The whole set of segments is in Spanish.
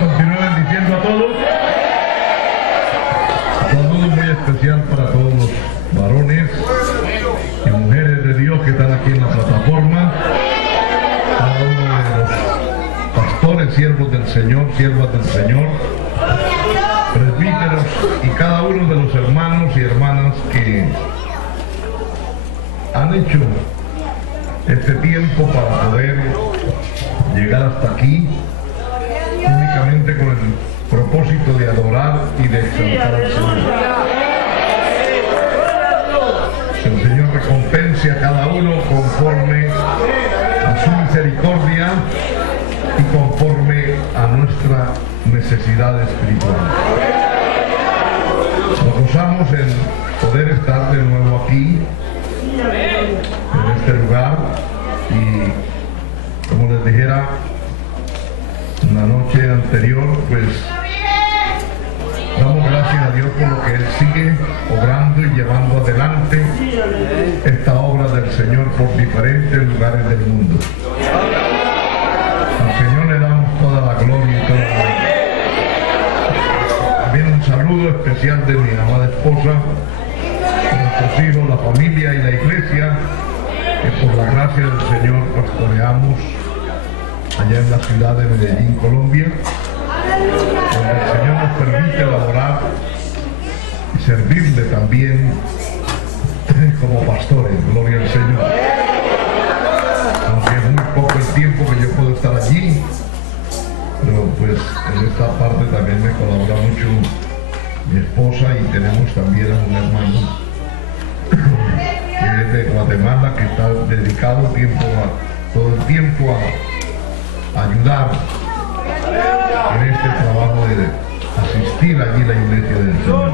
continúe bendiciendo a todos. Saludo muy especial para todos los varones y mujeres de Dios que están aquí en la plataforma. Cada uno de los pastores, siervos del Señor, siervas del Señor, presbíteros y cada uno de los hermanos y hermanas que han hecho este tiempo para poder llegar hasta aquí únicamente con el propósito de adorar y de exaltar al Señor. Que el Señor recompense a cada uno conforme a su misericordia y conforme a nuestra necesidad espiritual. Nos gozamos en poder estar de nuevo aquí en este lugar y, como les dijera la noche anterior, pues damos gracias a Dios por lo que Él sigue obrando y llevando adelante esta obra del Señor por diferentes lugares del mundo. Al Señor le damos toda la gloria y toda la honra. También un saludo especial de mi amada esposa, nuestros hijos, la familia y la iglesia, que por la gracia del Señor pastoreamos allá en la ciudad de Medellín, Colombia, donde el Señor nos permite laborar y servirle también como pastores. Gloria al Señor. Aunque es muy poco el tiempo que yo puedo estar allí, pero pues en esta parte también me colabora mucho mi esposa y tenemos también a un hermano que es de Guatemala, que está dedicado todo el tiempo a ayudar en este trabajo de asistir allí a la iglesia del Señor.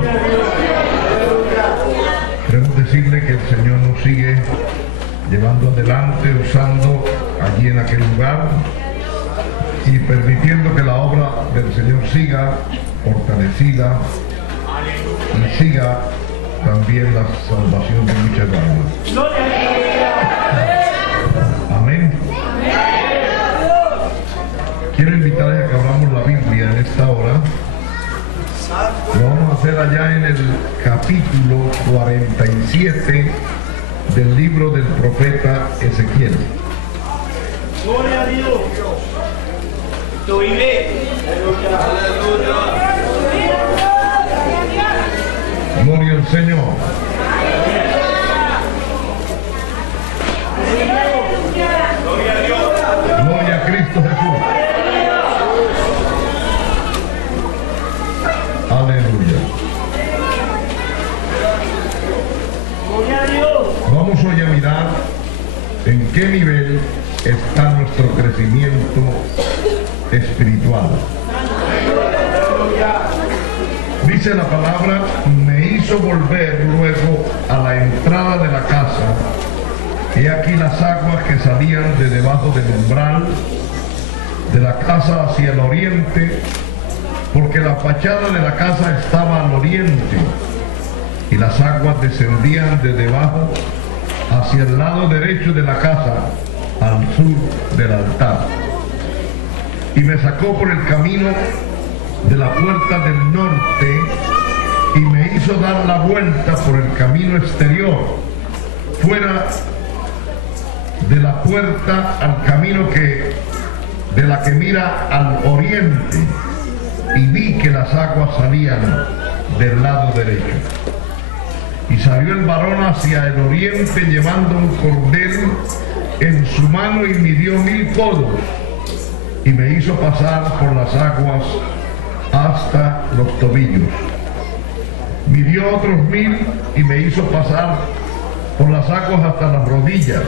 Queremos decirle que el Señor nos sigue llevando adelante, usando allí en aquel lugar y permitiendo que la obra del Señor siga fortalecida y siga también la salvación de muchas almas. Amén. Quiero invitarles a que abramos la Biblia en esta hora. Lo vamos a hacer allá en el capítulo 47 del libro del profeta Ezequiel. Gloria a Dios. Tú vives. Gloria al Señor. Gloria a Dios. Gloria a Cristo Jesús. Aleluya. Gloria a Dios. Vamos hoy a mirar en qué nivel está nuestro crecimiento espiritual. Dice la palabra: me hizo volver luego a la entrada de la casa, y aquí las aguas que salían de debajo del umbral de la casa hacia el oriente, porque la fachada de la casa estaba al oriente, y las aguas descendían de debajo hacia el lado derecho de la casa, al sur del altar. Y me sacó por el camino de la puerta del norte y me hizo dar la vuelta por el camino exterior, fuera de la puerta al camino de la que mira al oriente, y vi que las aguas salían del lado derecho. Y salió el varón hacia el oriente llevando un cordel en su mano y midió 1000 codos y me hizo pasar por las aguas hasta los tobillos. Midió otros 1000 y me hizo pasar por las aguas hasta las rodillas.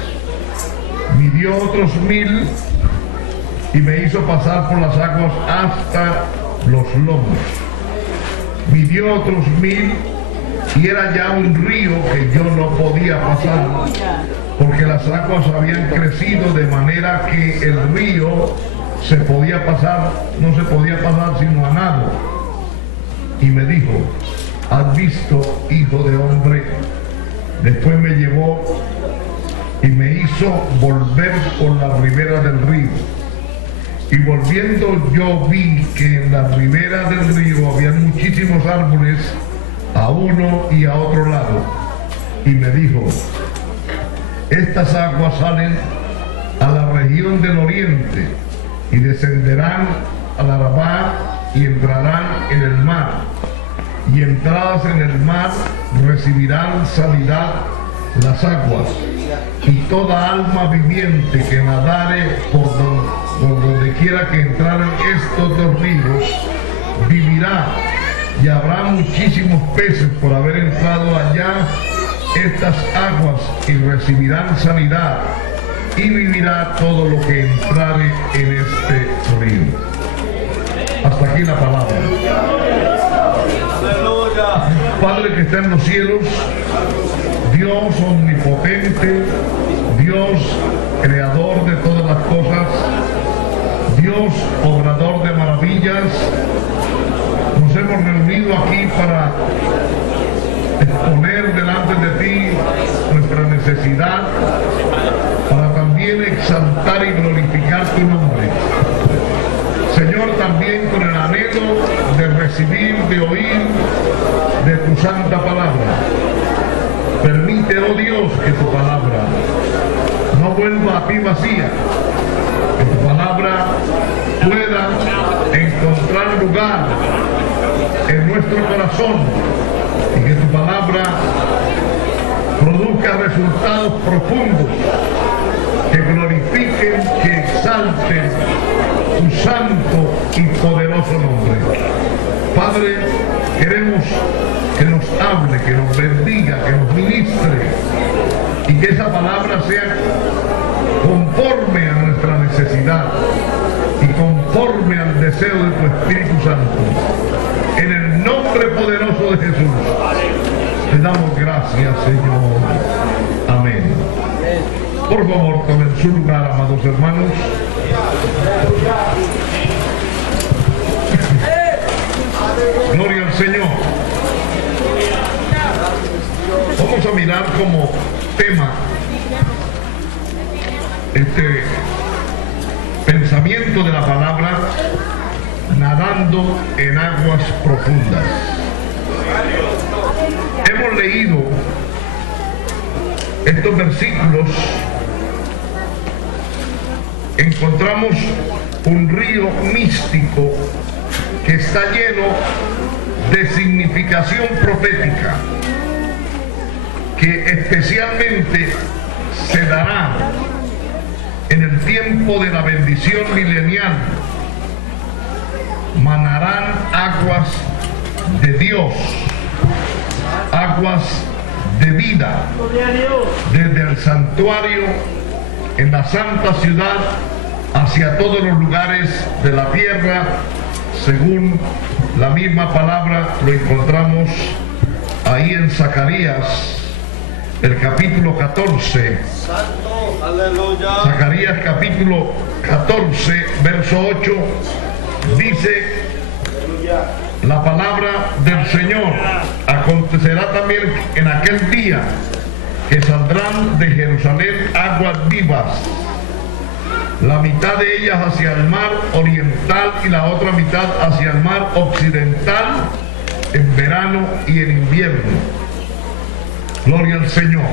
Midió otros 1000 y me hizo pasar por las aguas hasta los lomos. Midió otros 1000 y era ya un río que yo no podía pasar, porque las aguas habían crecido de manera que el río se podía pasar, no se podía pasar sino a nado. Y me dijo: ¿has visto, hijo de hombre? Después me llevó y me hizo volver por la ribera del río, Y volviendo yo vi que en la ribera del río había muchísimos árboles a uno y a otro lado. Y me dijo, estas aguas salen a la región del oriente y descenderán al Arabá y entrarán en el mar. Y entradas en el mar recibirán sanidad las aguas. Y toda alma viviente que nadare por donde quiera que entraran estos dos ríos, vivirá. Y habrá muchísimos peces por haber entrado allá estas aguas y recibirán sanidad. Y vivirá todo lo que entrare en este río. Hasta aquí la palabra. Padre que está en los cielos, Dios omnipotente, Dios creador de todas las cosas, Dios obrador de maravillas, nos hemos reunido aquí para exponer delante de ti nuestra necesidad, para también exaltar y glorificar tu nombre. Señor, también con el anhelo de recibir, de oír de tu santa palabra. Permite, oh Dios, que tu palabra no vuelva a ti vacía, que tu palabra pueda encontrar lugar en nuestro corazón y que tu palabra produzca resultados profundos que glorifiquen, que exalten tu santo y poderoso nombre. Padre, queremos que nos hable, que nos bendiga, que nos ministre y que esa palabra sea conforme a nuestra necesidad y conforme al deseo de tu Espíritu Santo. En el nombre poderoso de Jesús te damos gracias, Señor. Amén. Por favor, tomen su lugar, amados hermanos. Gloria al Señor. Vamos a mirar como tema este pensamiento de la palabra, nadando en aguas profundas. Hemos leído estos versículos. Encontramos un río místico que está lleno de significación profética, que especialmente se dará en el tiempo de la bendición milenial. Manarán aguas de Dios, aguas de vida, desde el santuario en la santa ciudad hacia todos los lugares de la tierra, según la misma palabra lo encontramos ahí en Zacarías, el capítulo 14. Santo, aleluya. Zacarías capítulo 14, verso 8, dice la palabra del Señor: acontecerá también en aquel día que saldrán de Jerusalén aguas vivas, la mitad de ellas hacia el mar oriental y la otra mitad hacia el mar occidental, en verano y en invierno. Gloria al Señor.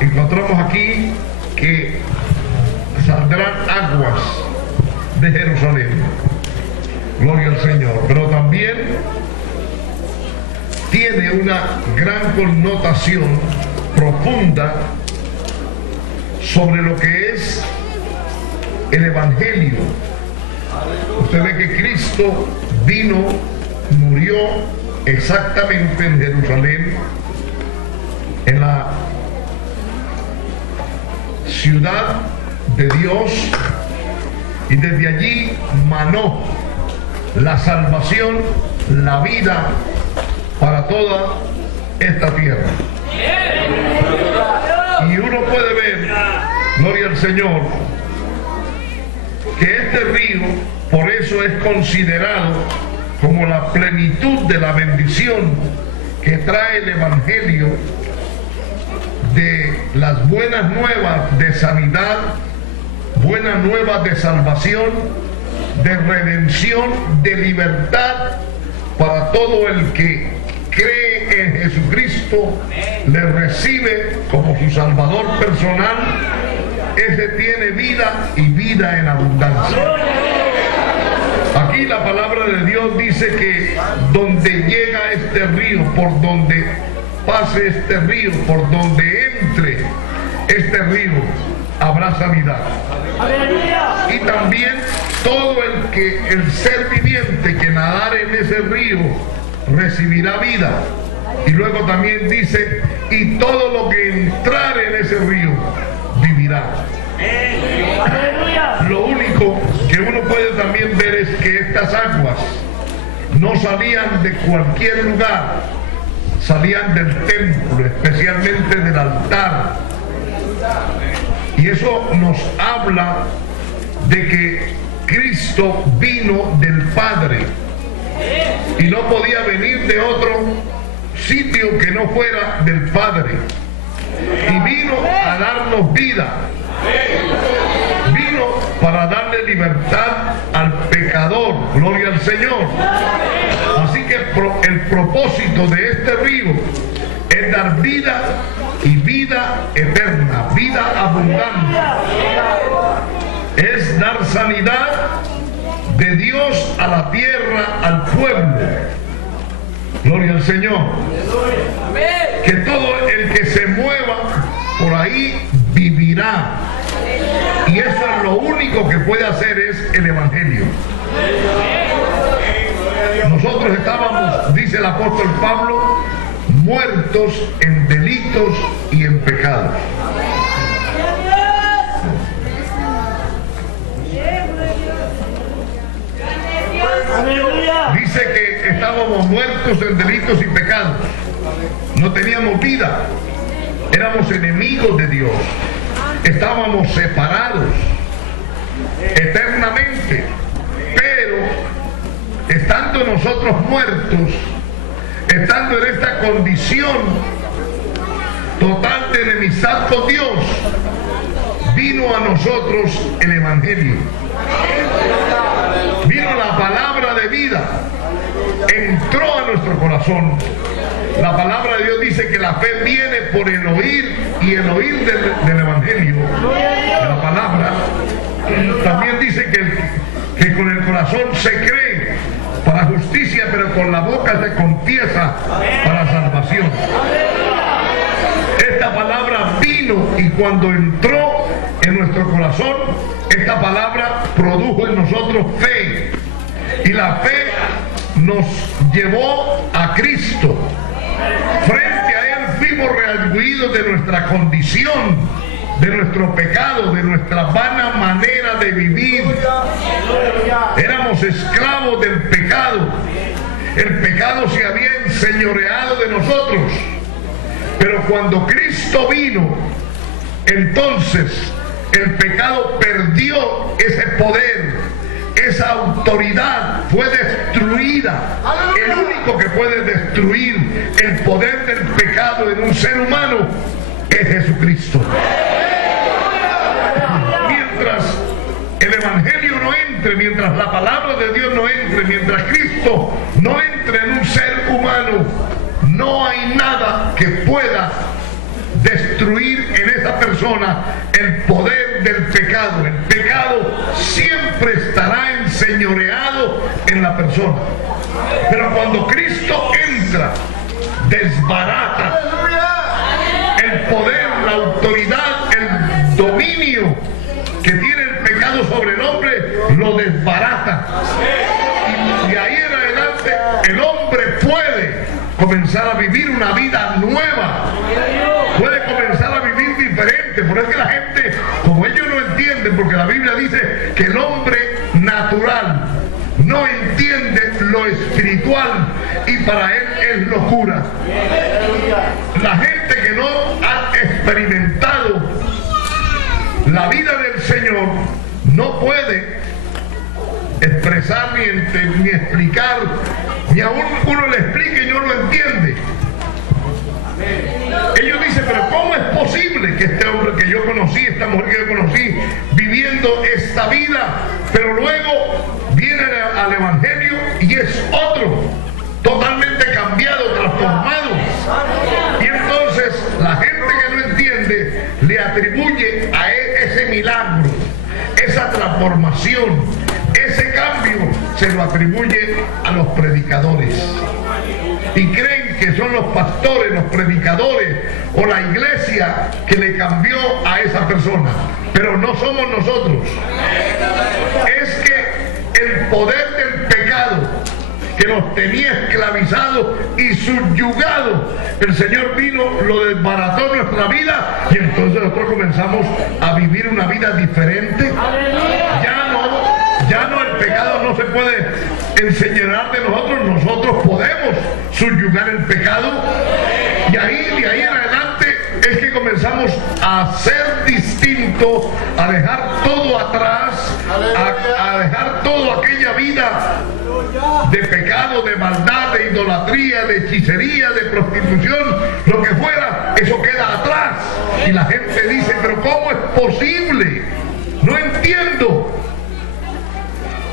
Encontramos aquí que saldrán aguas de Jerusalén. Gloria al Señor. Pero también tiene una gran connotación profunda sobre lo que es el Evangelio. Usted ve que Cristo vino, murió exactamente en Jerusalén, en la ciudad de Dios, y desde allí manó la salvación, la vida para toda esta tierra. Y uno puede ver, gloria al Señor, que este río, por eso es considerado como la plenitud de la bendición que trae el Evangelio, de las buenas nuevas de sanidad buena nueva de salvación, de redención, de libertad para todo el que cree en Jesucristo, le recibe como su Salvador personal. Ese tiene vida y vida en abundancia. Aquí la palabra de Dios dice que donde llega este río, por donde pase este río, por donde entre este río, habrá sanidad. Y también todo el ser viviente que nadare en ese río recibirá vida. Y luego también dice, y todo lo que entrare en ese río vivirá. Lo único que uno puede también ver es que estas aguas no salían de cualquier lugar, salían del templo, especialmente del altar. Y eso nos habla de que Cristo vino del Padre y no podía venir de otro sitio que no fuera del Padre. Y vino a darnos vida. Vino para darle libertad al pecador. Gloria al Señor. Así que el propósito de este río es dar vida y vida eterna, vida abundante. Es dar sanidad de Dios a la tierra, al pueblo. Gloria al Señor. Que todo el que se mueva por ahí vivirá. Y eso es lo único que puede hacer es el Evangelio. Nosotros estábamos, dice el apóstol Pablo, muertos en delitos y en pecados. Dice que estábamos muertos en delitos y pecados. No teníamos vida. Éramos enemigos de Dios. Estábamos separados eternamente. Pero estando nosotros muertos, estando en esta condición total de enemistad con Dios, vino a nosotros el Evangelio. Vino la palabra de vida, entró a nuestro corazón. La palabra de Dios dice que la fe viene por el oír, y el oír del Evangelio, de la palabra. También dice que con el corazón se cree para justicia, pero con la boca se confiesa para salvación. Esta palabra vino, y cuando entró en nuestro corazón, esta palabra produjo en nosotros fe, y la fe nos llevó a Cristo. Frente a Él fuimos redarguidos de nuestra condición, de nuestro pecado, de nuestra vana manera de vivir. Éramos esclavos del pecado. El pecado se había enseñoreado de nosotros. Pero cuando Cristo vino, entonces el pecado perdió ese poder, esa autoridad, fue destruida. El único que puede destruir el poder del pecado en un ser humano es Jesucristo. Mientras el Evangelio no entre, mientras la palabra de Dios no entre, mientras Cristo no entre en un ser humano, no hay nada que pueda destruir en esa persona el poder del pecado. El pecado siempre estará enseñoreado en la persona. Pero cuando Cristo entra, desbarata el poder, la autoridad, el dominio que tiene el pecado sobre el hombre, lo desbarata. Y de ahí en adelante el hombre puede comenzar a vivir una vida nueva, puede comenzar a vivir diferente. Por eso que la gente, como ellos no entienden, porque la Biblia dice que el hombre natural no entiende lo espiritual, y para él es locura. La gente que no ha experimentado la vida del Señor no puede expresar ni explicar, ni aún uno le explique y no lo entiende. Ellos dicen, pero ¿cómo es posible que este hombre que yo conocí, esta mujer que yo conocí, viviera viviendo esta vida, pero luego viene al Evangelio y es otro, totalmente cambiado, transformado. Y entonces la gente que no entiende le atribuye a ese milagro, esa transformación, ese cambio, se lo atribuye a los predicadores. Y creen que son los pastores, los predicadores o la iglesia que le cambió a esa persona. Pero no somos nosotros. Es que el poder del pecado que nos tenía esclavizados y subyugados, el Señor vino, lo desbarató en nuestra vida y entonces nosotros comenzamos a vivir una vida diferente. Ya no, el pecado no se puede enseñar de nosotros, nosotros podemos subyugar el pecado y de ahí en adelante es que comenzamos a ser distintos, a dejar todo atrás, a dejar toda aquella vida de pecado, de maldad, de idolatría, de hechicería, de prostitución, lo que fuera, eso queda atrás. Y la gente dice, pero ¿cómo es posible? No entiendo.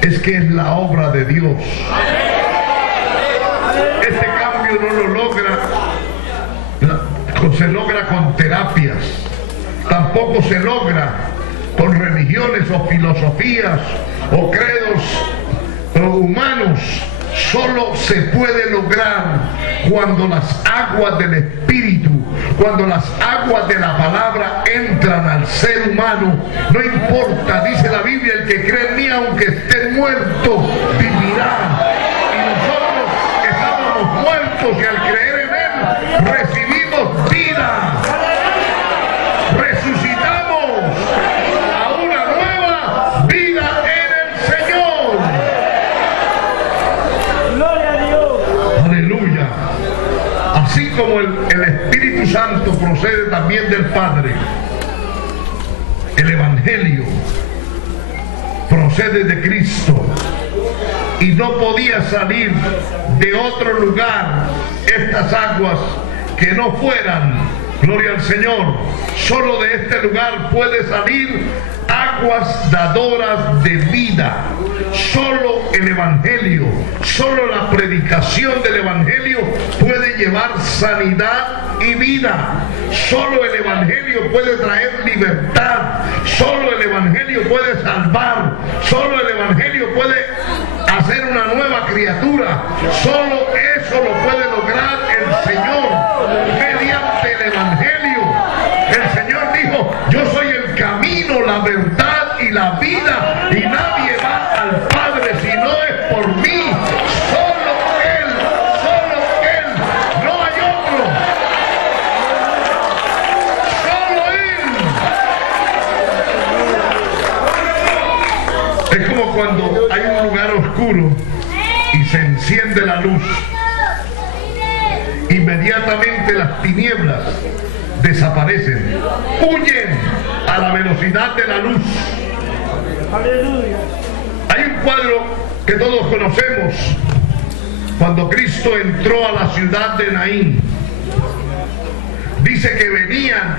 Es que es la obra de Dios. Este cambio no lo logra, se logra con terapias, tampoco se logra con religiones o filosofías o credos humanos. Solo se puede lograr cuando las aguas del Espíritu, cuando las aguas de la palabra entran al ser humano. No importa, dice la Biblia, el que cree en mí aunque esté muerto vivirá. Y nosotros estábamos muertos y al creer en él recibimos vida, resucitamos a una nueva vida en el Señor. Gloria a Dios. Aleluya. Así como el Espíritu Santo procede también del Padre, el Evangelio procede de Cristo y no podía salir de otro lugar estas aguas que no fueran, gloria al Señor, solo de este lugar puede salir aguas dadoras de vida. Solo el Evangelio, solo la predicación del Evangelio puede llevar sanidad y vida. Solo el Evangelio puede traer libertad. Solo el Evangelio puede salvar. Solo el Evangelio puede hacer una nueva criatura. Solo eso lo puede lograr el Señor mediante el Evangelio. El Señor dijo, yo soy el camino, la verdad y la vida, y nadie va al Padre si no es por mí. Solo Él, no hay otro. Solo Él. Es como cuando hay un lugar oscuro y se enciende la luz. Inmediatamente las tinieblas desaparecen, huyen a la velocidad de la luz. Aleluya. Hay un cuadro que todos conocemos, cuando Cristo entró a la ciudad de Naín. Dice que venían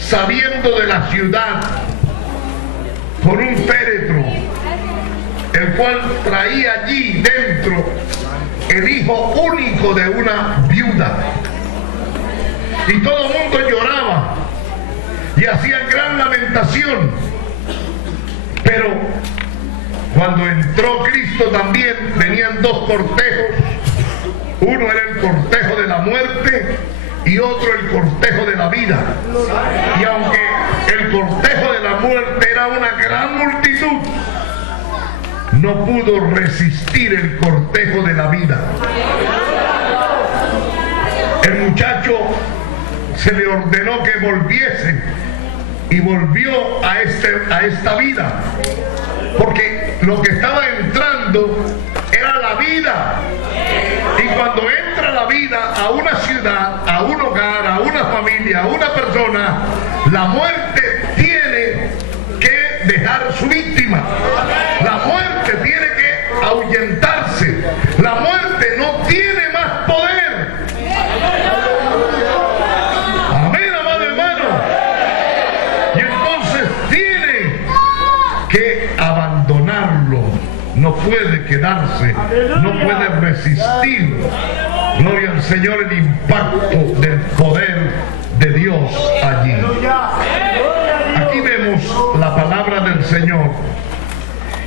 saliendo de la ciudad con un féretro, el cual traía allí dentro el hijo único de una viuda. Y todo el mundo lloraba y hacían gran lamentación. Pero cuando entró Cristo también venían dos cortejos. Uno era el cortejo de la muerte y otro el cortejo de la vida. Y aunque el cortejo de la muerte era una gran multitud, no pudo resistir el cortejo de la vida. El muchacho se le ordenó que volviese y volvió a esta vida, porque lo que estaba entrando era la vida. Y cuando entra la vida a una ciudad, a un hogar, a una familia, a una persona, la muerte tiene que dejar su víctima. La muerte tiene que ahuyentarse. La muerte no tiene más poder. Amén, amado hermano. Y entonces tiene no puede quedarse, no puede resistir, gloria al Señor, el impacto del poder de Dios allí. Aquí vemos la palabra del Señor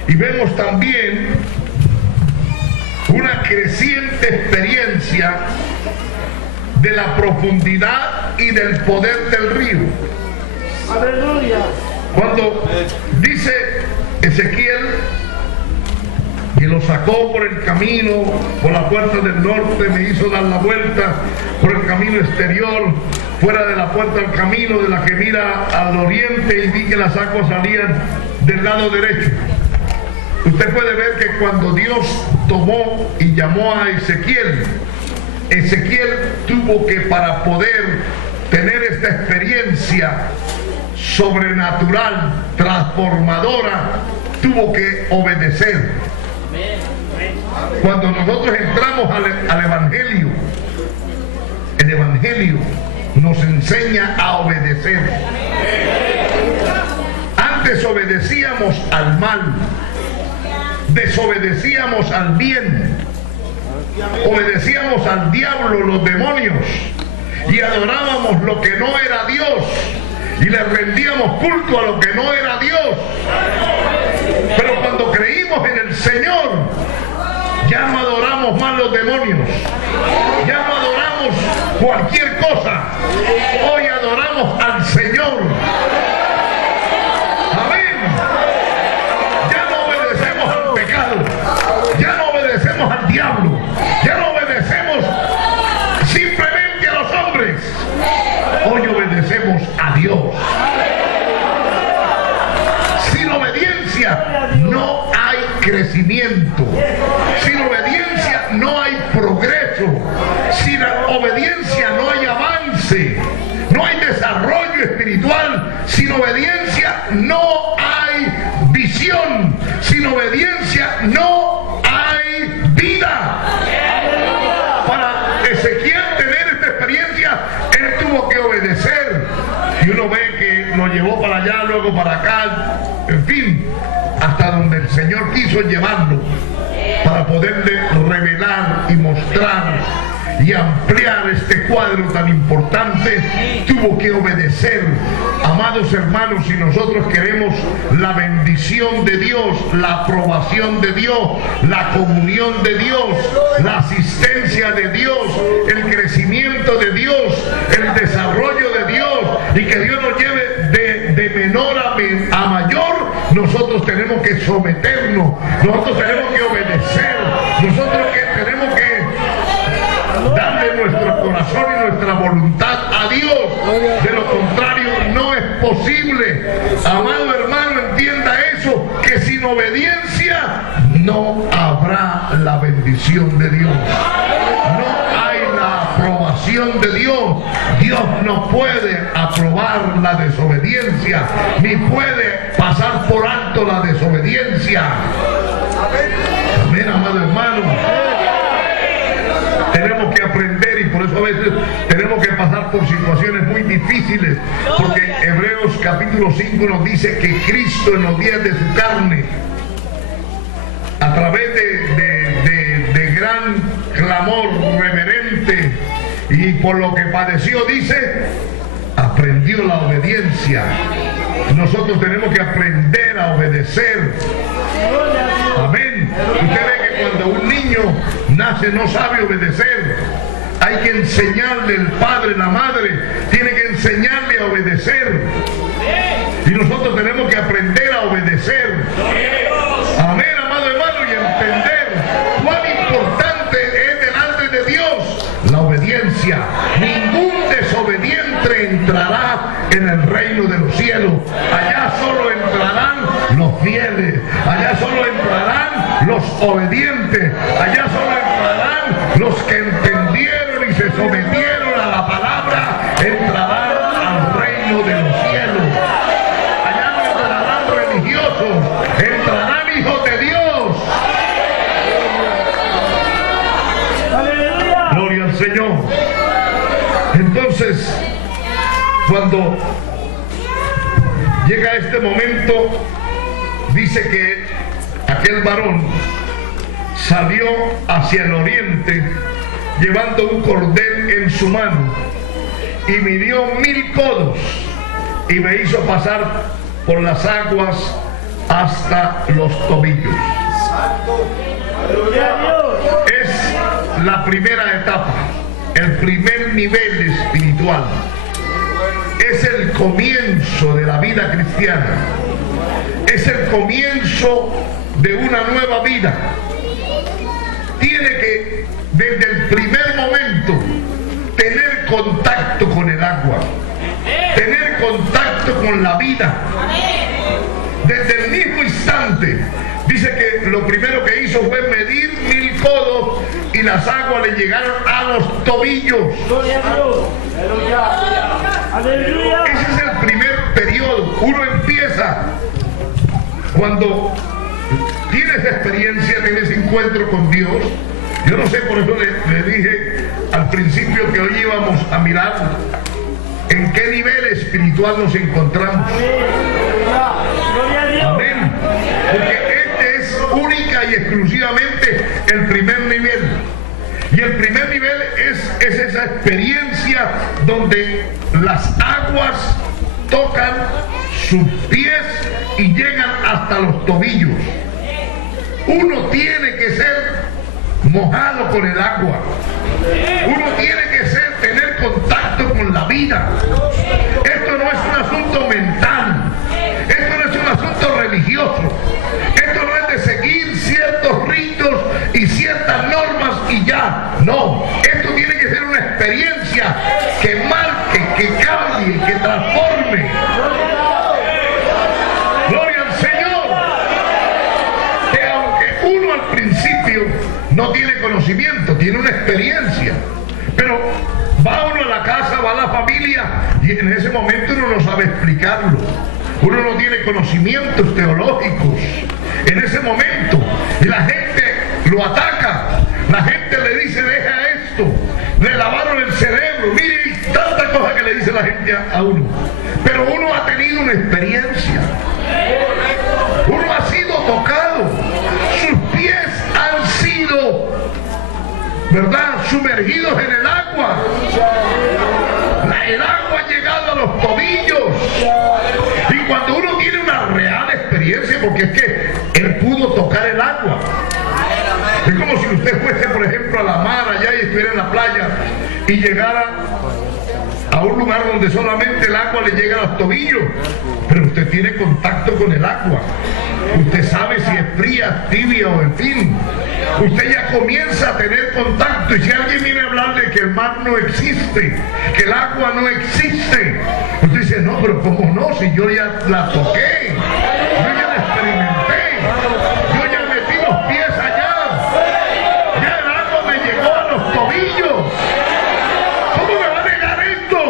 y vemos también una creciente experiencia de la profundidad y del poder del río. Aleluya. Cuando dice Ezequiel que lo sacó por el camino, por la puerta del norte, me hizo dar la vuelta por el camino exterior, fuera de la puerta del camino de la que mira al oriente, y vi que las aguas salían del lado derecho. Usted puede ver que cuando Dios tomó y llamó a Ezequiel, Ezequiel tuvo que, para poder tener esta experiencia sobrenatural, transformadora, tuvo que obedecer. Cuando nosotros entramos al Evangelio, el Evangelio nos enseña a obedecer. Antes obedecíamos al mal, desobedecíamos al bien, obedecíamos al diablo, los demonios, y adorábamos lo que no era Dios, y le rendíamos culto a lo que no era Dios. Pero cuando creímos en el Señor, ya no adoramos más los demonios, ya no adoramos cualquier cosa, hoy adoramos al Señor. Amén. Ya no obedecemos al pecado, ya no obedecemos al diablo, ya no obedecemos simplemente a los hombres, hoy obedecemos a Dios. Sin obediencia no hay crecimiento, sin obediencia no hay progreso, sin obediencia no hay avance, no hay desarrollo espiritual, sin obediencia no hay visión, sin obediencia no hay vida. Para Ezequiel tener esta experiencia, él tuvo que obedecer, y uno ve que lo llevó para allá, luego para acá, en fin, hasta donde el Señor quiso llevarlo, para poderle revelar y mostrar y ampliar este cuadro tan importante. Tuvo que obedecer. Amados hermanos, si nosotros queremos la bendición de Dios, la aprobación de Dios, la comunión de Dios, la asistencia de Dios, el crecimiento de Dios, el desarrollo de Dios, y que Dios nos lleve de menor a mayor, nosotros tenemos que someternos, nosotros tenemos que obedecer, nosotros tenemos que darle nuestro corazón y nuestra voluntad a Dios. De lo contrario no es posible. Amado hermano, entienda eso, que sin obediencia no habrá la bendición de Dios, no hay la aprobación de Dios. Dios no puede aprobar la desobediencia, ni puede pasar por alto la desobediencia. Amén, amado hermano. Tenemos que aprender, y por eso a veces tenemos que pasar por situaciones muy difíciles, porque Hebreos capítulo 5 nos dice que Cristo, en los días de su carne, a través de gran clamor reverente y por lo que padeció, dice, aprendió la obediencia. Nosotros tenemos que aprender a obedecer. Amén. Usted ve que cuando un niño nace no sabe obedecer. Hay que enseñarle, el padre, la madre, tiene que enseñarle a obedecer. Y nosotros tenemos que aprender a obedecer. Amén, amado hermano, y entender cuán importante es delante de Dios la obediencia. Ningún desobediente entrará en el reino de los cielos. Allá solo entrarán los fieles, allá solo entrarán los obedientes, allá solo entrarán los que entendieron y se sometieron a la palabra, entrarán al reino de los cielos. Allá no entrarán religiosos, entrarán hijos de Dios. Aleluya. Gloria al Señor. Entonces, cuando llega este momento, dice que aquel varón salió hacia el oriente llevando un cordel en su mano y midió 1000 codos y me hizo pasar por las aguas hasta los tobillos. Es la primera etapa, el primer nivel espiritual. Es el comienzo de la vida cristiana. Es el comienzo de una nueva vida. Tiene que, desde el primer momento, tener contacto con el agua, tener contacto con la vida. Desde el mismo instante, dice que lo primero que hizo fue medir 1000 codos y las aguas le llegaron a los tobillos. Ese es el primer periodo. Uno empieza cuando tienes experiencia, tienes encuentro con Dios. Yo no sé, por eso le dije al principio que hoy íbamos a mirar en qué nivel espiritual nos encontramos. Amén. Porque este es única y exclusivamente el primer nivel. Y el primer nivel es esa experiencia donde las aguas tocan sus pies y llegan hasta los tobillos. Uno tiene que ser mojado con el agua. Uno tiene que tener contacto con la vida. Esto no es un asunto mental. Esto no es un asunto religioso. Esto no es de seguir ciertos ritos y ciertas normas y ya. No. Esto tiene que ser una experiencia que marque, que cambie, que transforme. Gloria al Señor. Que aunque uno al principio no tiene conocimiento, tiene una experiencia, pero va uno a la casa, va a la familia y en ese momento uno no sabe explicarlo. Uno no tiene conocimientos teológicos en ese momento y la gente lo ataca. La gente le dice: deja esto, le lavaron el cerebro, mire, tanta cosa que le dice la gente a uno. Pero uno ha tenido una experiencia, uno ha sido tocado, sus pies han sido, ¿verdad?, sumergidos en el agua. El agua ha llegado a los tobillos. Y cuando uno tiene una real experiencia, porque es que él pudo tocar el agua. Es como si usted fuese, por ejemplo, a la mar allá y estuviera en la playa y llegara a un lugar donde solamente el agua le llega a los tobillos, pero usted tiene contacto con el agua. Usted sabe si es fría, tibia o en fin. Usted ya comienza a tener contacto y si alguien viene a hablarle que el mar no existe, que el agua no existe, usted dice: no, pero ¿cómo no? Si yo ya la toqué, yo ya la experimenté, yo ya metí los pies allá, ya el agua me llegó a los tobillos. ¿Cómo me va a negar esto?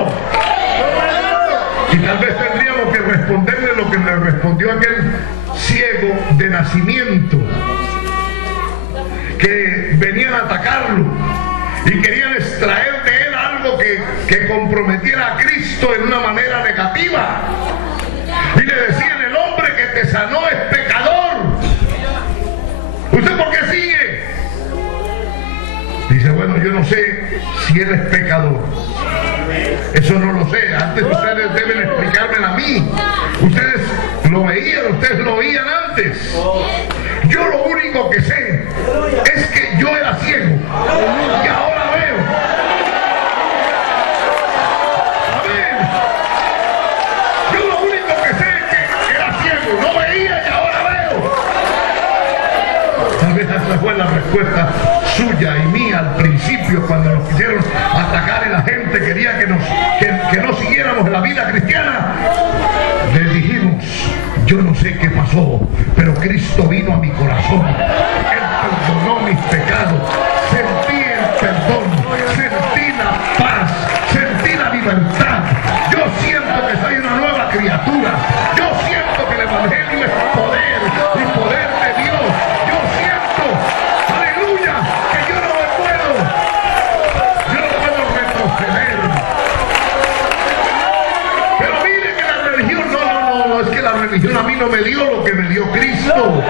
Y tal vez tendríamos que responderle lo que le respondió aquel ciego de nacimiento, que venían a atacarlo y querían extraer de él algo que comprometiera a Cristo en una manera negativa, y le decían: el hombre que te sanó es pecador. ¿Usted por qué sigue? Dice: bueno, yo no sé si él es pecador, eso no lo sé. Antes ustedes deben explicármelo a mí. Ustedes lo veían, ustedes lo oían antes. Yo lo único que sé es que yo era ciego y ahora veo. Amén. Yo lo único que sé es que era ciego, no veía y ahora veo. Tal vez esa fue la respuesta suya y mía al principio cuando nos quisieron atacar y la gente quería que no siguiéramos en la vida cristiana. Le dijimos: yo no sé qué pasó, pero Cristo vino a mi corazón. Él perdonó mis pecados. Sentí el perdón, sentí la paz, sentí la libertad. Yo siento que soy una nueva criatura. Yo siento que el Evangelio es poder y poder de Dios. Yo siento, aleluya, que yo no puedo retroceder. Pero mire que la religión, no, es que la religión a mí no me dio lo que me dio Cristo.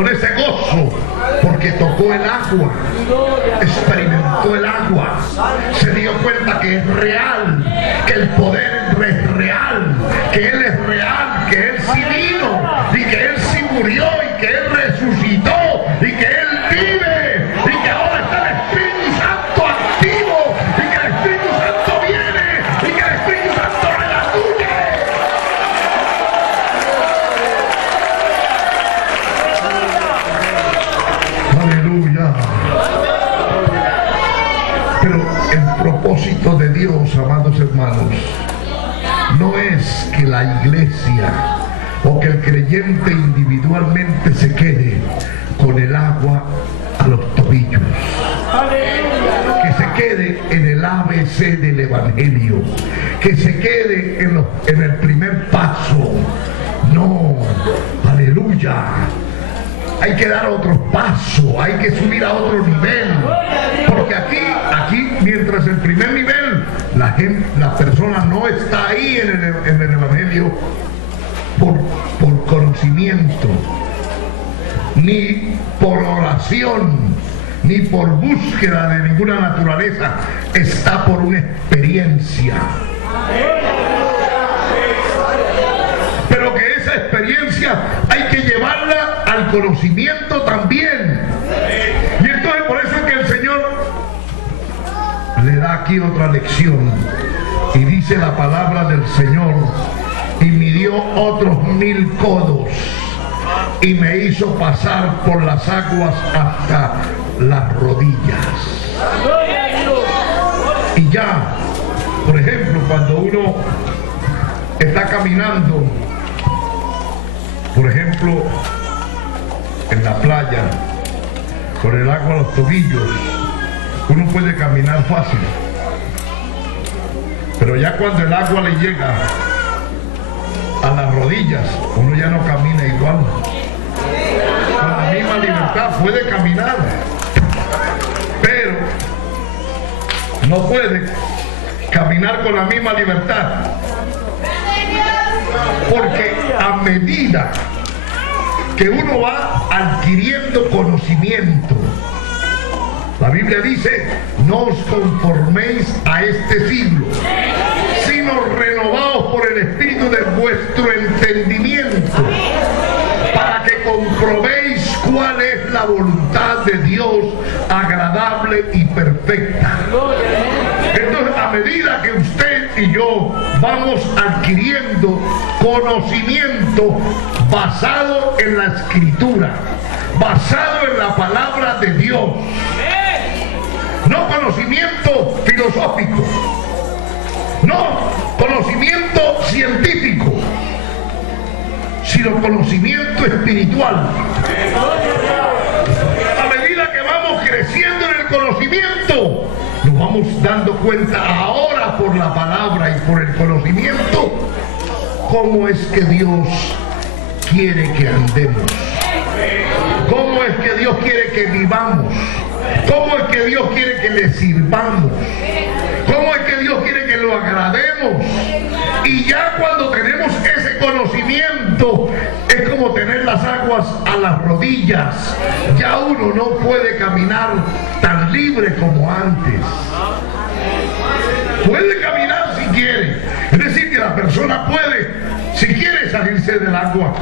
con ese gozo, porque tocó el agua, experimentó el agua, se dio cuenta que es real, que el poder es real, que Él es real, que Él sí vino y que Él sí murió y que Él resucitó y que Él vive y que ahora está el Espíritu Santo activo y que el Espíritu Santo viene y que el Espíritu Santo redarguye. Aleluya. Pero el propósito de Dios, amados hermanos, no es que la iglesia o que el creyente individualmente se quede con el agua a los tobillos, que se quede en el ABC del Evangelio, que se quede en el primer paso. No, aleluya. Hay que dar otro paso, hay que subir a otro nivel, porque aquí mientras el primer nivel la persona no está ahí en el Evangelio por conocimiento, ni por oración, ni por búsqueda de ninguna naturaleza, está por una experiencia. Pero que esa experiencia hay que llevarla al conocimiento también. Y entonces por eso es que el Señor le da aquí otra lección y dice la palabra del Señor: y midió otros 1000 codos y me hizo pasar por las aguas hasta las rodillas. Y ya, por ejemplo, cuando uno está caminando, por ejemplo, en la playa, con el agua a los tobillos, uno puede caminar fácil. Pero ya cuando el agua le llega a las rodillas, uno ya no camina igual. Con la misma libertad puede caminar, pero no puede caminar con la misma libertad, porque a medida que uno va adquiriendo conocimiento, la Biblia dice: no os conforméis a este siglo, sino renovaos por el Espíritu de vuestro entendimiento, para que comprobéis cuál es la voluntad de Dios, agradable y perfecta. Entonces, a medida que usted y yo vamos adquiriendo conocimiento basado en la Escritura, basado en la palabra de Dios, no conocimiento filosófico, no conocimiento científico, sino conocimiento espiritual. A medida que vamos creciendo en el conocimiento, nos vamos dando cuenta ahora por la palabra y por el conocimiento cómo es que Dios quiere que andemos, cómo es que Dios quiere que vivamos, cómo es que Dios quiere que le sirvamos, cómo es que Dios quiere que lo agrademos. Y ya cuando tenemos ese conocimiento, es como tener las aguas a las rodillas. Ya uno no puede caminar tan libre como antes. Puede caminar si quiere, es decir, que la persona puede, si quiere, salirse del agua.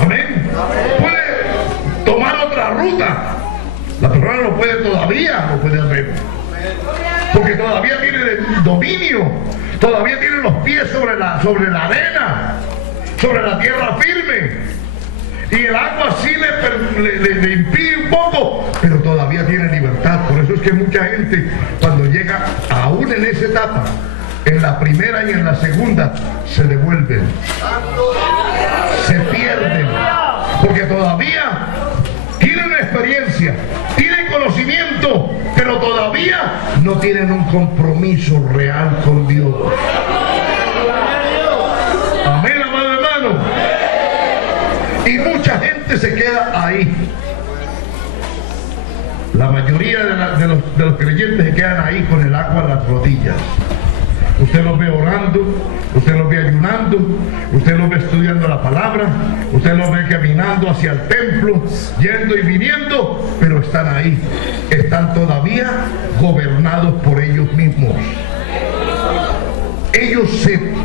Amén. Puede tomar otra ruta. La persona no puede todavía, no puede hacerlo, porque todavía tiene dominio, todavía tiene los pies sobre la arena, sobre la tierra firme, y el agua sí le impide un poco, pero todavía tiene libertad. Por eso es que mucha gente, cuando llega aún en esa etapa, en la primera y en la segunda, se devuelven, se pierden, porque todavía tienen experiencia, tienen conocimiento, pero todavía no tienen un compromiso real con Dios. Amén, amado hermano. Y mucha gente se queda ahí. La mayoría de los creyentes se quedan ahí con el agua a las rodillas. Usted los ve orando, usted los ve ayunando, usted los ve estudiando la palabra, usted los ve caminando hacia el templo, yendo y viniendo, pero están ahí, están todavía gobernados por ellos mismos. Ellos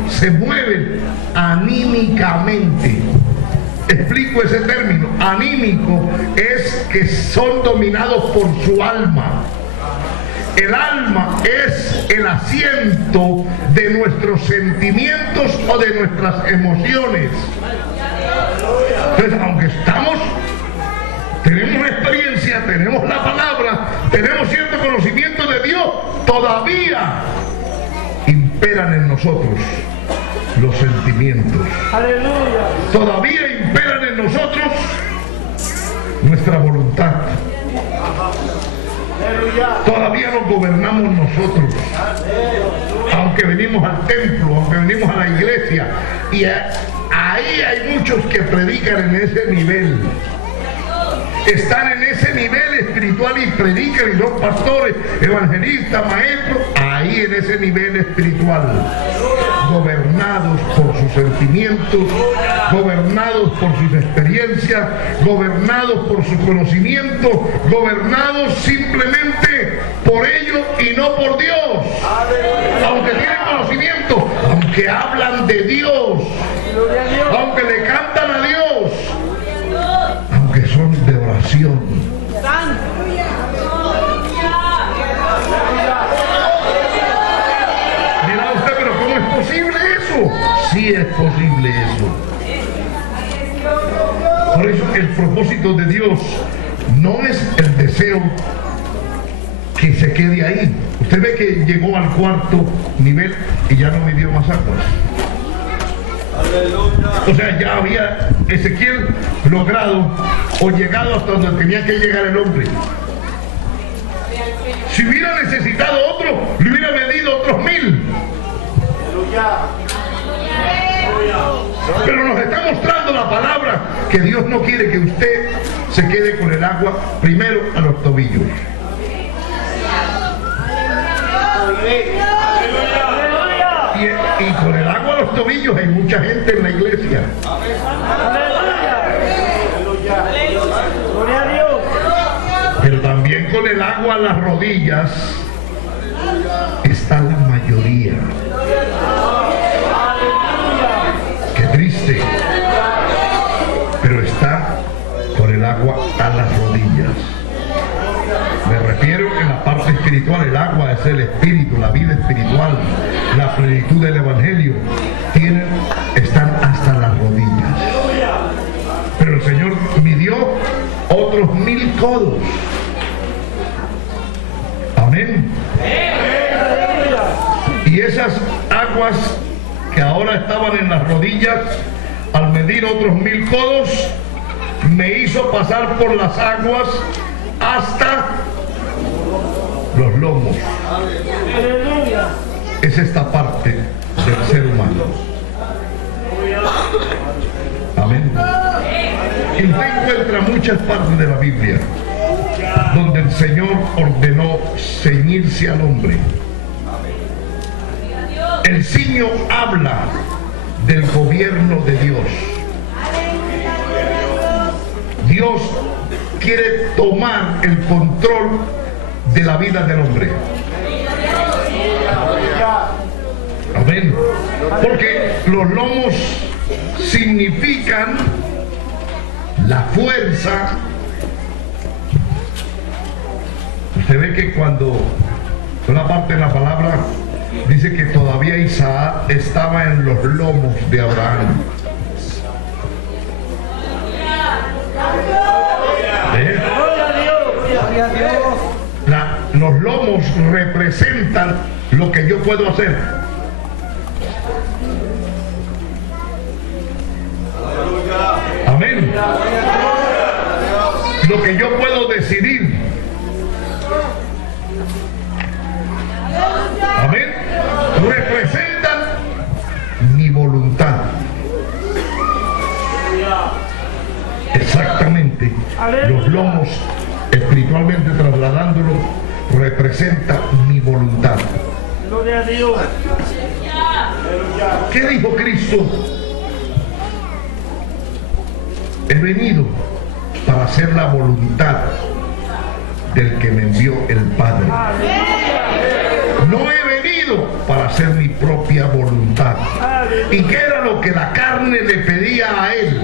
se mueven anímicamente. Explico ese término. Anímico es que son dominados por su alma. El alma es el asiento de nuestros sentimientos o de nuestras emociones. Entonces, aunque tenemos experiencia, tenemos la palabra, tenemos cierto conocimiento de Dios, todavía imperan en nosotros los sentimientos. Aleluya. Todavía imperan en nosotros nuestra voluntad. Todavía nos gobernamos nosotros. Aunque venimos al templo, aunque venimos a la iglesia, y ahí hay muchos que predican en ese nivel. Están en ese nivel espiritual y predican y son pastores, evangelistas, maestros, ahí en ese nivel espiritual, gobernados por sus sentimientos, gobernados por sus experiencias, gobernados por su conocimiento, gobernados simplemente por ellos y no por Dios. Aunque tienen conocimiento, aunque hablan de Dios, aunque le cantan a Dios, aunque son de oración. Dirá usted, pero ¿cómo es posible eso? Sí es posible eso. Por eso el propósito de Dios no es el deseo que se quede ahí. Usted ve que llegó al cuarto nivel y ya no midió más aguas. O sea, ya había Ezequiel logrado o llegado hasta donde tenía que llegar el hombre. Si hubiera necesitado otro, le hubiera medido otros 1000. Pero nos está mostrando la palabra que Dios no quiere que usted se quede con el agua primero a los tobillos. Y con el agua a los tobillos hay mucha gente en la iglesia. Pero también con el agua a las rodillas está la mayoría. Qué triste. Pero está con el agua a las rodillas. Me refiero en la parte espiritual. El agua es el espíritu, la vida espiritual, la plenitud del evangelio. Están hasta las rodillas. Pero el Señor midió otros 1000 codos. Amén. Y esas aguas que ahora estaban en las rodillas, al medir otros 1000 codos, me hizo pasar por las aguas hasta los lomos. Es esta parte del ser humano. Amén. Y usted encuentra muchas partes de la Biblia donde el Señor ordenó ceñirse al hombre. El ciño habla del gobierno de Dios. Dios quiere tomar el control de la vida del hombre. Amén. Porque los lomos significan la fuerza. Usted ve que cuando una parte de la palabra dice que todavía Isaac estaba en los lomos de Abraham. Los lomos representan lo que yo puedo hacer. Amén. Lo que yo puedo decidir. Amén. Representan mi voluntad. Exactamente. Los lomos, espiritualmente trasladándolo, representa mi voluntad. Gloria a Dios. ¿Qué dijo Cristo? He venido para hacer la voluntad del que me envió el Padre. No he venido para hacer mi propia voluntad. ¿Y qué era lo que la carne le pedía a él?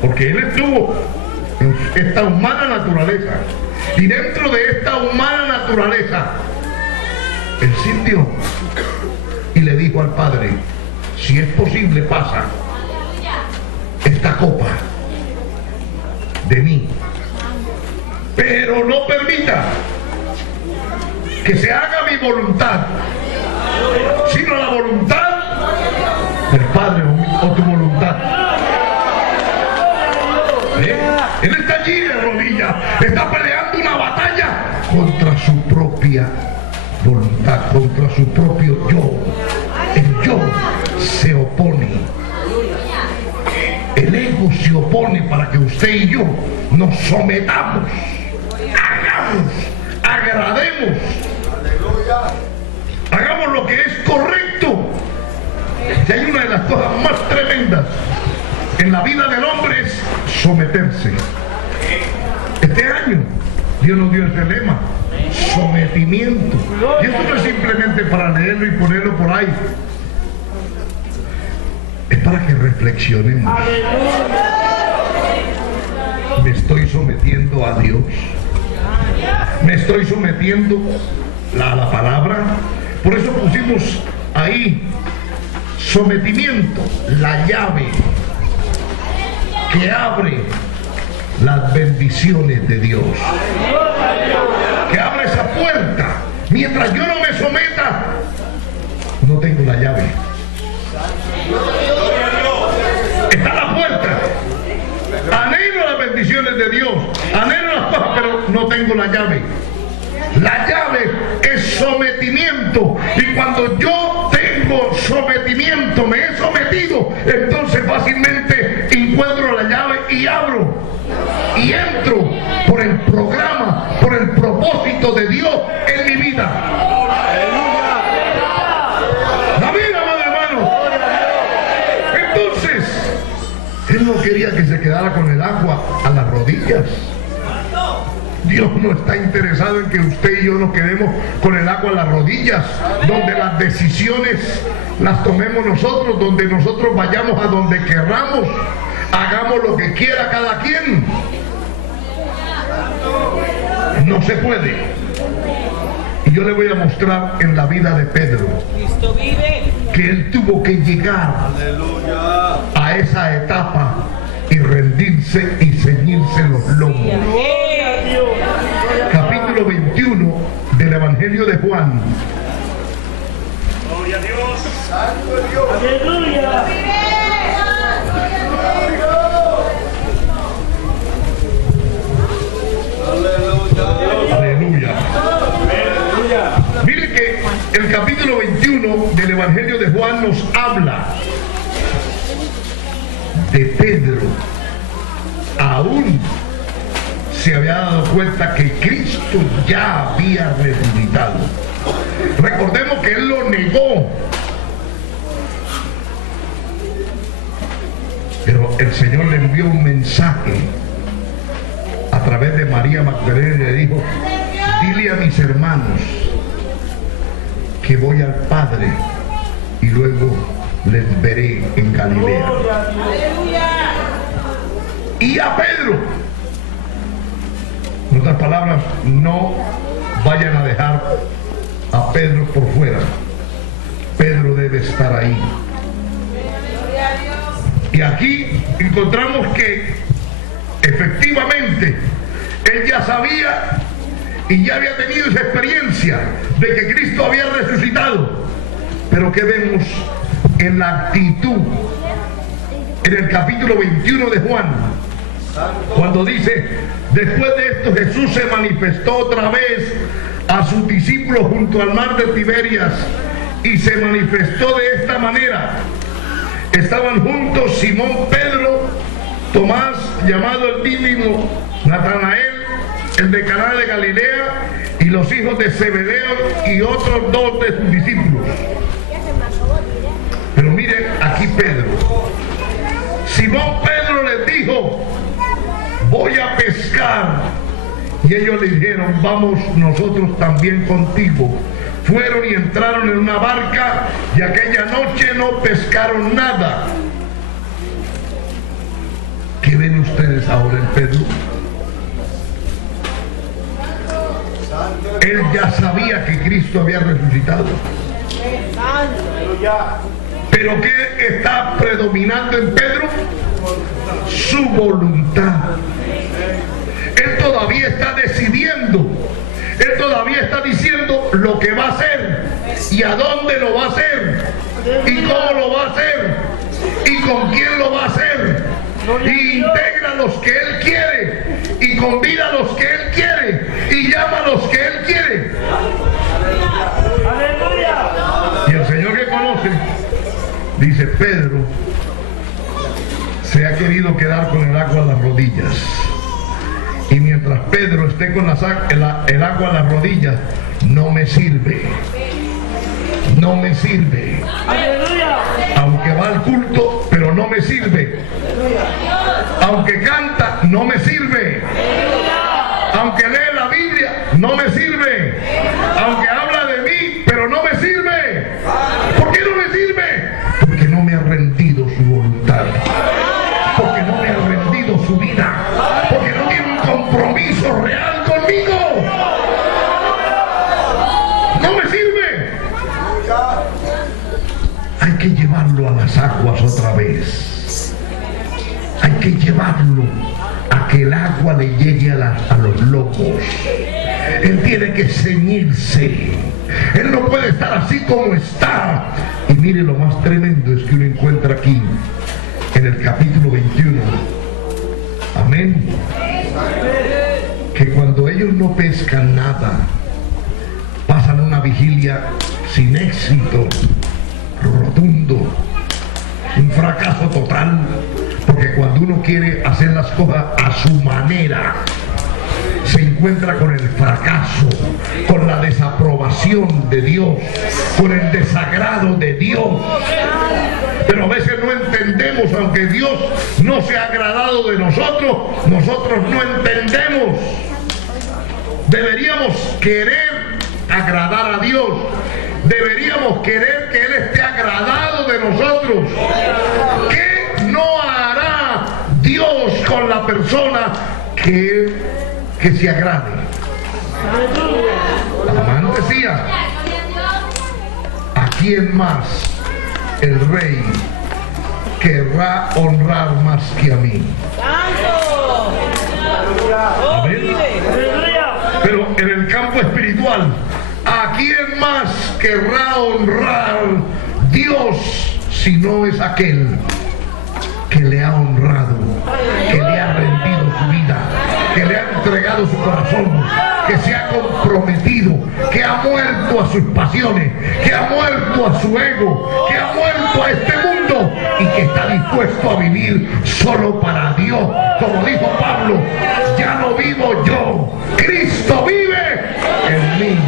Porque él estuvo en esta humana naturaleza. Y dentro de esta humana naturaleza, él sintió y le dijo al Padre: si es posible, pasa esta copa de mí, pero no permita que se haga mi voluntad, sino la voluntad del Padre o tu voluntad. Él está allí de rodillas, está peleando una batalla contra su propia voluntad, contra su propio yo. El yo se opone. El ego se opone para que usted y yo nos sometamos, hagamos, agrademos, hagamos lo que es correcto. Si hay una de las cosas más tremendas en la vida del hombre es someterse. Este año Dios nos dio ese lema: sometimiento. Y esto no es simplemente para leerlo y ponerlo por ahí. Es para que reflexionemos. ¿Me estoy sometiendo a Dios? ¿Me estoy sometiendo a la palabra? Por eso pusimos ahí sometimiento, la llave que abre las bendiciones de Dios, que abre esa puerta. Mientras yo no me someta, no tengo la llave. Está la puerta. Anhelo las bendiciones de Dios, anhelo las cosas, pero no tengo la llave. La llave es sometimiento, y cuando yo tengo sometimiento, me he sometido, entonces fácilmente encuentro la llave y abro y entro por el programa, por el propósito de Dios en mi vida. Él no quería que se quedara con el agua a las rodillas. Dios no está interesado en que usted y yo nos quedemos con el agua a las rodillas, donde las decisiones las tomemos nosotros, donde nosotros vayamos a donde querramos, hagamos lo que quiera cada quien. No se puede. Y yo le voy a mostrar en la vida de Pedro que él tuvo que llegar a esa etapa y rendirse y ceñirse los lomos. Capítulo 21 del Evangelio de Juan. Gloria a Dios. Santo Dios. Aleluya. Aleluya. Mire que el capítulo 21 del Evangelio de Juan nos habla de Pedro. Aún se había dado cuenta que Cristo ya había resucitado. Recordemos que él lo negó, pero el Señor le envió un mensaje a través de María Magdalena y le dijo: dile a mis hermanos que voy al Padre y luego les veré en Galilea. Y a Pedro, en otras palabras, no vayan a dejar a Pedro por fuera. Pedro debe estar ahí. Y aquí encontramos que efectivamente él ya sabía y ya había tenido esa experiencia de que Cristo había resucitado. Pero ¿qué vemos en la actitud en el capítulo 21 de Juan? Cuando dice: después de esto Jesús se manifestó otra vez a sus discípulos junto al mar de Tiberias, y se manifestó de esta manera. Estaban juntos Simón Pedro, Tomás llamado el Dídimo, Natanael el de Caná de Galilea, y los hijos de Zebedeo y otros dos de sus discípulos. Pedro. Simón Pedro les dijo: voy a pescar. Y ellos le dijeron: vamos nosotros también contigo. Fueron y entraron en una barca, y aquella noche no pescaron nada. ¿Qué ven ustedes ahora en Pedro? Él ya sabía que Cristo había resucitado. ¿Pero qué está predominando en Pedro? Su voluntad. Él todavía está decidiendo. Él todavía está diciendo lo que va a hacer y a dónde lo va a hacer y cómo lo va a hacer y con quién lo va a hacer, y integra a los que Él quiere y convida a los que Él quiere y llama a los que Él quiere. Y el Señor que conoce dice: Pedro se ha querido quedar con el agua a las rodillas. Y mientras Pedro esté con el agua a las rodillas, no me sirve. No me sirve. Aunque va al culto, pero no me sirve. Aunque canta, no me sirve. Aunque lee la Biblia, no me sirve. Aunque habla de mí, pero no me sirve. ¿Por qué no me sirve? Porque no me ha rendido su voluntad. Porque no me ha rendido su vida. Porque no tiene un compromiso real conmigo. No me sirve. Hay que llevarlo a las aguas otra vez. Hay que llevarlo a que el agua le llegue a los locos. Él tiene que ceñirse. Él no puede estar así como está. Y mire, lo más tremendo es que uno encuentra aquí en el capítulo 21. Amén. Que cuando ellos no pescan nada, pasan una vigilia sin éxito, rotundo, un fracaso total. Porque cuando uno quiere hacer las cosas a su manera, se encuentra con el fracaso, con la desaprobación de Dios, con el desagrado de Dios. Pero a veces no entendemos, aunque Dios no se ha agradado de nosotros, nosotros no entendemos. Deberíamos querer agradar a Dios. Deberíamos querer que Él esté agradado de nosotros. ¿Qué no hará Dios con la persona que se agrade? Amán decía: ¿a quién más el rey querrá honrar más que a mí? Amén. Pero en el campo espiritual, ¿a quién más querrá honrar Dios si no es aquel que le ha honrado, que le ha rendido su vida, que le ha entregado su corazón, que se ha comprometido, que ha muerto a sus pasiones, que ha muerto a su ego, que ha muerto a este mundo y que está dispuesto a vivir solo para Dios? Como dijo Pablo: ya no vivo yo, Cristo vive en mí.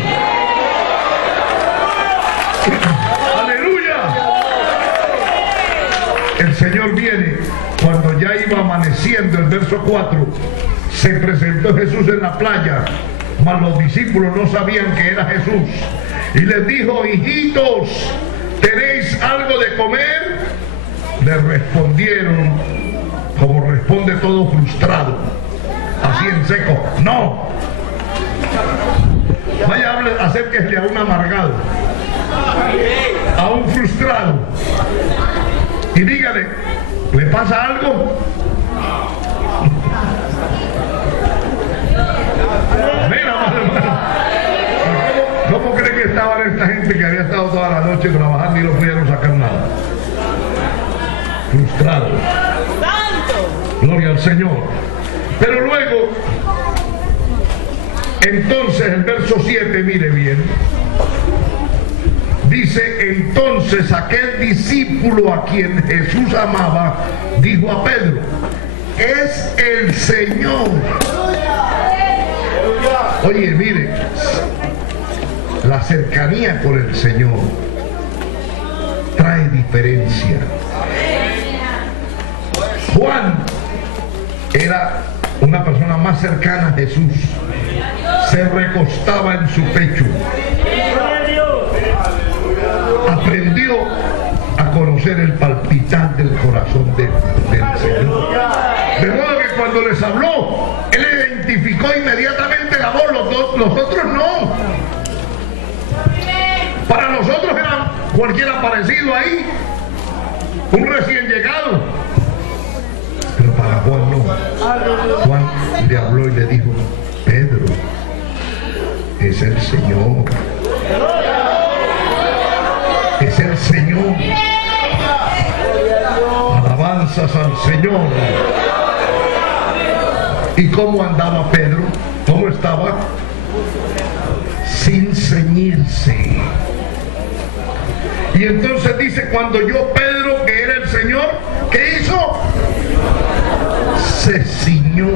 El Señor viene cuando ya iba amaneciendo. El verso 4: se presentó Jesús en la playa, mas los discípulos no sabían que era Jesús. Y les dijo: hijitos, ¿tenéis algo de comer? Le respondieron como responde todo frustrado, así en seco: no. Vaya, acérquese a un amargado, a un frustrado, y dígale: ¿le pasa algo? Mira, hermano, ¿cómo cree que estaban esta gente que había estado toda la noche trabajando y no pudieron sacar nada? Frustrados. Gloria al Señor. Pero luego, entonces, el verso 7, mire bien. Dice: entonces aquel discípulo a quien Jesús amaba dijo a Pedro: es el Señor. Oye, mire, la cercanía con el Señor trae trae diferencia. Juan era una persona más cercana a Jesús. Se recostaba en su pecho. Aprendió a conocer el palpitar del corazón del Señor. De modo que cuando les habló, él identificó inmediatamente la voz. Los otros no. Para nosotros era cualquiera parecido ahí, un recién llegado. Pero para Juan no. Juan le habló y le dijo: Pedro, es el Señor. Es el Señor. Alabanzas al Señor. ¿Y cómo andaba Pedro? ¿Cómo estaba? Sin ceñirse. Y entonces dice: cuando oyó Pedro que era el Señor, ¿qué hizo? Se ciñó.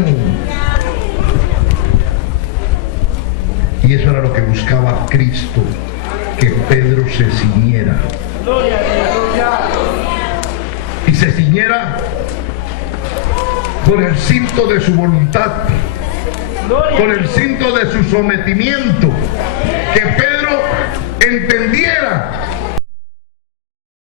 Y eso era lo que buscaba Cristo, que Pedro se ciñera. Y se ciñera con el cinto de su voluntad, con el cinto de su sometimiento, que